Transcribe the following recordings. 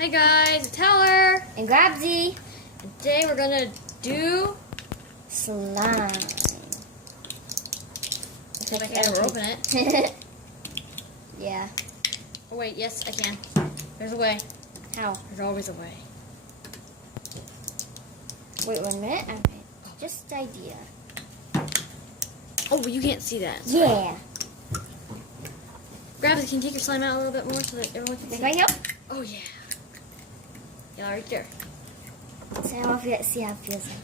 Hi guys, it's Heller and Grabsy. and today we're gonna do Slime. if I can ever open it. Yeah. Oh wait, yes I can. There's a way. How? There's always a way. Wait 1 minute. Okay. Just idea. Oh, but you can't see that. Yeah. Grab it. Can you take your slime out a little bit more so that everyone can Like see? right here. Oh yeah. Yeah, right there. So I want to see how it feels like.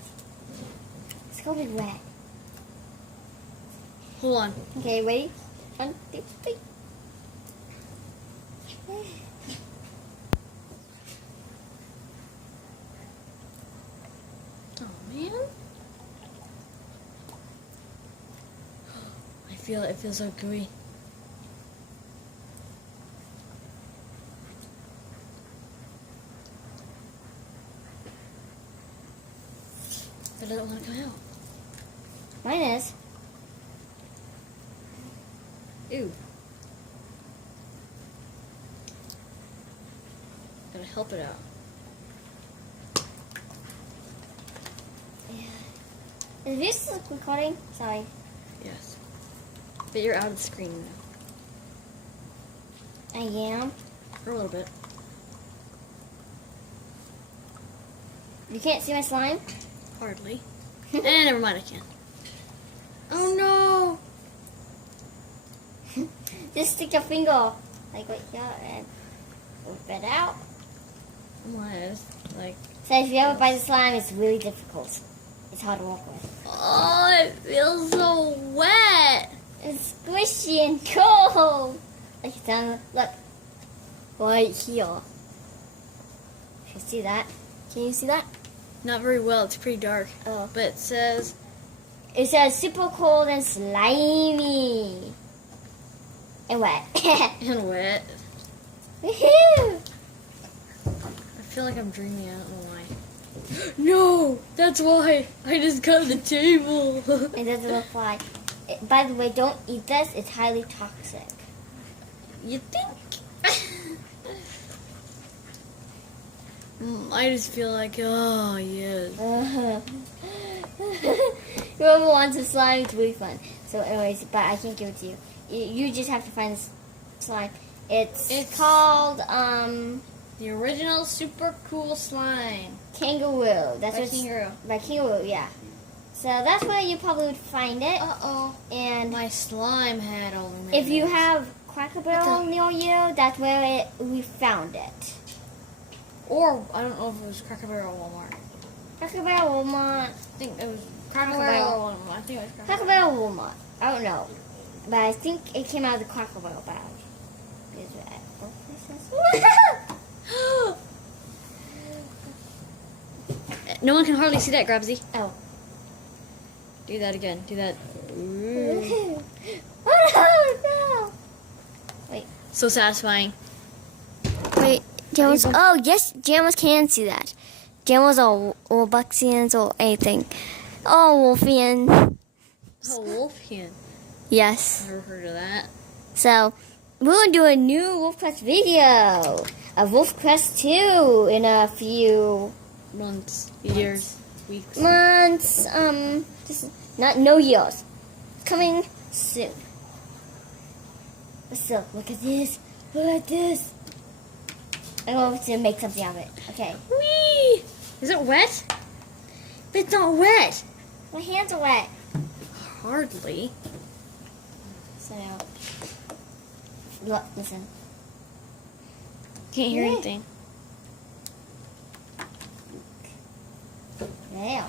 It's gonna be wet. Hold on. Okay, ready? 1, 2, 3. Oh man. I feel it. It feels so gooey. But I don't want to come out. Mine is. Ew. Gotta help it out. Yeah. Is this recording? Sorry. Yes. But you're out of the screen now. I am. For a little bit. You can't see my slime? Hardly. Never mind, I can. Oh no! Just stick your finger like right here and whip it out. What? Like, So if you ever buy the slime, it's really difficult. It's hard to work with. oh, it feels so wet. It's squishy and cold. Like it's down, look, right here. If you see that, can you see that? Not very well. It's pretty dark. Oh. But it says, It says super cold and slimy. And wet. and wet. Woohoo! I feel like I'm dreaming. I don't know why. No, that's why. I just cut the table. It doesn't look like. By the way, don't eat this. It's highly toxic. You think? I just feel like, oh, yes. Whoever wants a slime, it's really fun. So, anyways, but I can't give it to you. You just have to find this slime. It's called The original super cool slime. Kangaroo. That's By what Kangaroo. By Kangaroo, yeah. So that's where you probably would find it. Uh-oh. And My slime had all the if you mayonnaise. have Cracker Barrel near you, that's where we found it. Or, I don't know if it was Cracker Barrel or Walmart. Cracker Barrel, Walmart. I think it was Cracker Cracker Barrel Barrel. or Walmart. I think it was Cracker Barrel, Walmart. I don't know. But I think it came out of the Cracker Barrel bag. Is it at both places? No one can hardly see that, Grabsy. Oh. Do that again. Do that. Ooh. Oh no! So satisfying. Wait, Jamos. Oh yes, Jamos can see that. Jamos or Buxians or anything. Oh, Wolfian. Oh, Wolfien. Yes. Never heard of that. So we're gonna do a new WolfQuest video of WolfQuest 2 in a few Months, years, weeks. months. Just not no years. Coming soon. But still, look at this. Look at this. I'm going to make something of it. Okay. Whee! Is it wet? It's not wet. My hands are wet. Hardly. So, look, listen. Can't hear Yeah. anything. Now.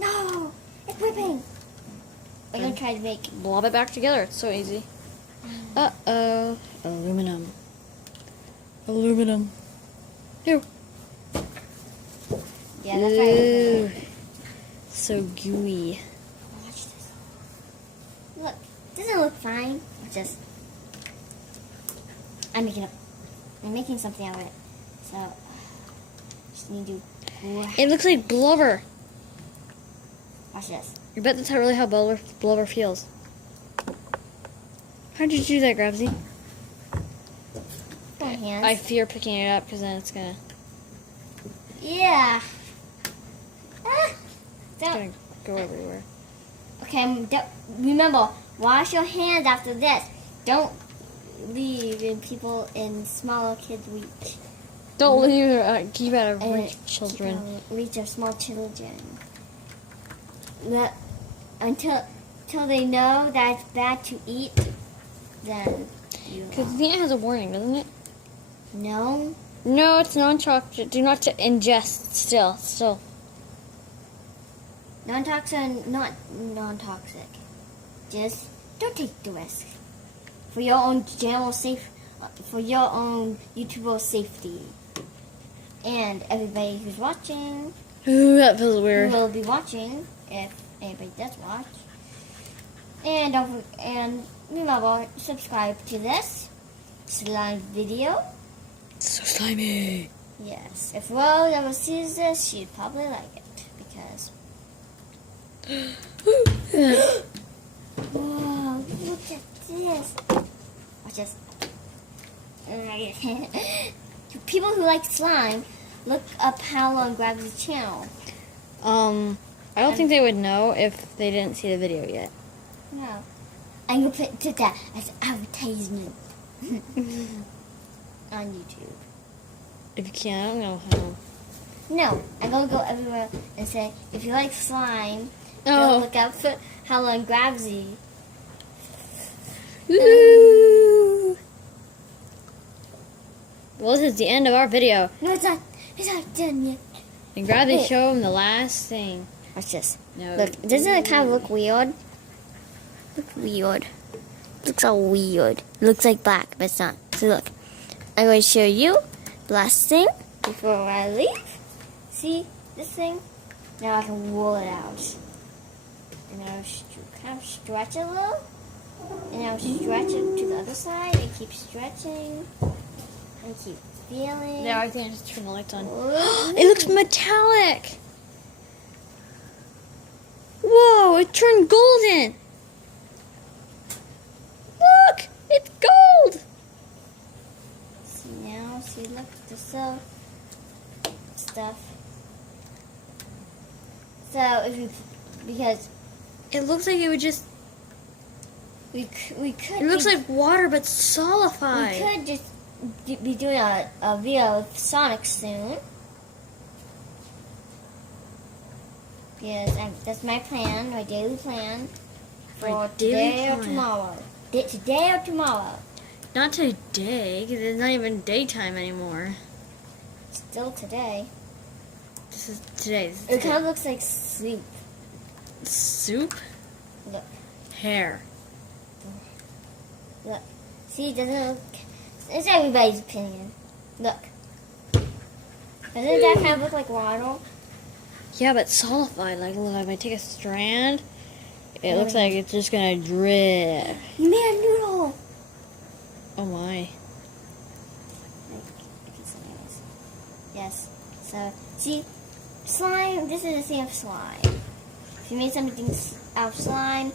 No! It's whipping! I'm going to try to make... Blob it back together. It's so easy. Uh-oh. Aluminum. Aluminum. Ew. Yeah, that's why Ooh. So gooey. Watch this. Look, doesn't it look fine? It's just... I'm making something out of it. So, just need to... It looks like blubber. Watch this. I bet that's really how blubber feels. How did you do that, Grabsy? Don't hands. I fear picking it up because then it's gonna Yeah. Ah. Don't. gonna go everywhere. Okay, remember, wash your hands after this. Don't leave in people in smaller kids' reach. Don't leave keep out of And reach, children. Reach of small children. Until they know that it's bad to eat, then you Because it has a warning, doesn't it? no. No, it's non-chocolate. Do not to ingest. Still. Non-toxic, not non-toxic. Just don't take the risk for your own channel for your own YouTuber safety, and everybody who's watching. Ooh, that feels Who weird. will be watching if anybody does watch. And remember, subscribe to this slime video. So slimy. Yes, if Rose ever sees this, she'd probably like it because. Whoa! Look at this. Watch this. People who like slime, look up Howler and Grav's channel. I don't think they would know if they didn't see the video yet. No. I'm going to put that as advertisement on YouTube. If you can, I don't know how. No, I'm going to go everywhere and say, if you like slime, Oh. go look up Howler and Grabsy. Ooh. Well, this is the end of our video. No, it's not done yet. And grab the Wait. show them the last thing. Watch this. No. Look, doesn't it kind of look weird? Look weird. Looks all weird. Looks like black, but it's not. So look, I'm going to show you the last thing before I leave. See this thing? Now I can roll it out. And I'll kind of stretch it a little. And I'll stretch it to the other side and keep stretching. And keep feeling. Now I think I just turn the lights on. Ooh. It looks metallic. Whoa, it turned golden. Look, it's gold. See now, see, look, the silk stuff. So if you, because It looks like it would just. we could. It looks be, like water, but we solidified. could just be doing a video with Sonic soon. Yes, that's my plan, my daily plan for My daily today or plan. tomorrow. Today or tomorrow. Not today, because it's not even daytime anymore. Still today. This is today. This is It kind of looks like sleep. soup. Look. Hair. Look. See, doesn't it look... It's everybody's opinion. Look. Doesn't that kind of look like water? Yeah, but solidified. Like, look, if I take a strand, it looks like it's just gonna drip. You made a noodle! Oh my. Yes. So, see, slime, this is the same of slime. If you made something out of slime,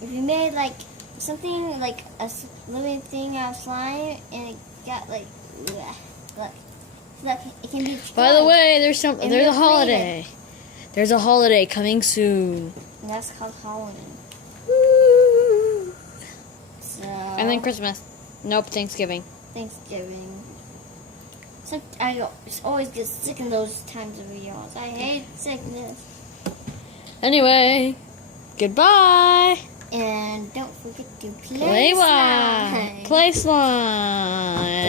if you made like something like a living thing out of slime and it got like, bleh, look, it can be destroyed. By the way, there's If a you're holiday. There's a holiday coming soon. And that's called Halloween. So, And then Christmas. Nope, Thanksgiving. Thanksgiving. So I always get sick in those times of years. I hate sickness. Anyway, goodbye. And don't forget to Play slime. Play slime.